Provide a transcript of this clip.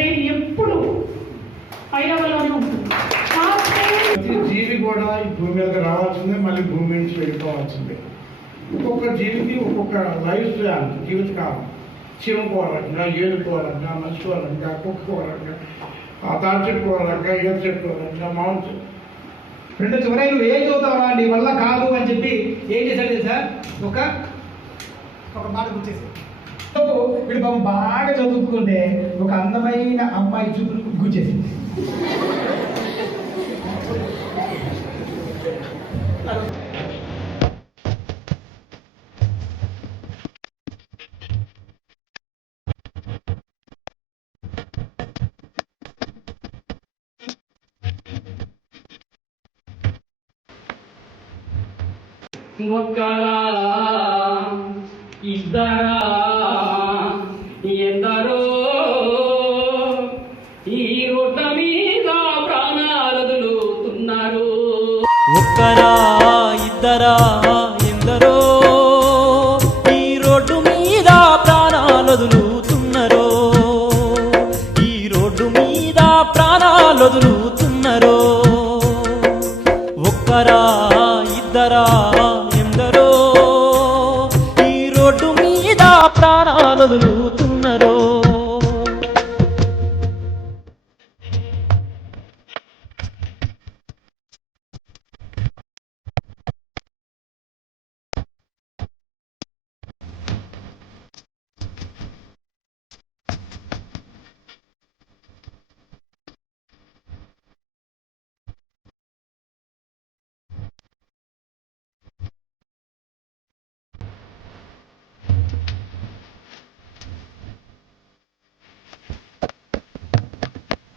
Brain ఎప్పుడు ఉంటుంది. జీవి కూడా ఈ భూమి మీదకి రావాల్సిందే మళ్ళీ భూమి నుంచి వెళ్ళిపోవాల్సిందే. ఒక్కొక్క జీవికి ఒక్కొక్క లైఫ్ శివంకు ఒక రకంగా ఏనుకో రకంగా మనిషి ఒక రకంగా కుక్క రకంగా ఆ తాటి చెట్టు రకంగా ఈత చెట్టు రకంగా మామిడి చెట్టు రెండు చివరై నువ్వు ఏం చదువుతావా నీ వల్ల కాదు అని చెప్పి ఏం చేశాడు సార్ ఒక ఒక మాట గుర్చేసి వీడు బాబు బాగా చదువుకుంటే ఒక అందమైన అమ్మాయి చూపులు గుచ్చేసింది. ఒక్కరా ఇద్దరా ఒక్కరా ఇద్దరా ఎందరో? ఈ రోడ్డు మీద ప్రాణాలొదులుతున్నరో? ఈ రోడ్డు మీద ప్రాణాలొదులుతున్నరో? ఒక్కరా ఇద్దరా ఎందరో? ఈ రోడ్డు మీద ప్రాణాలదులుతున్నారు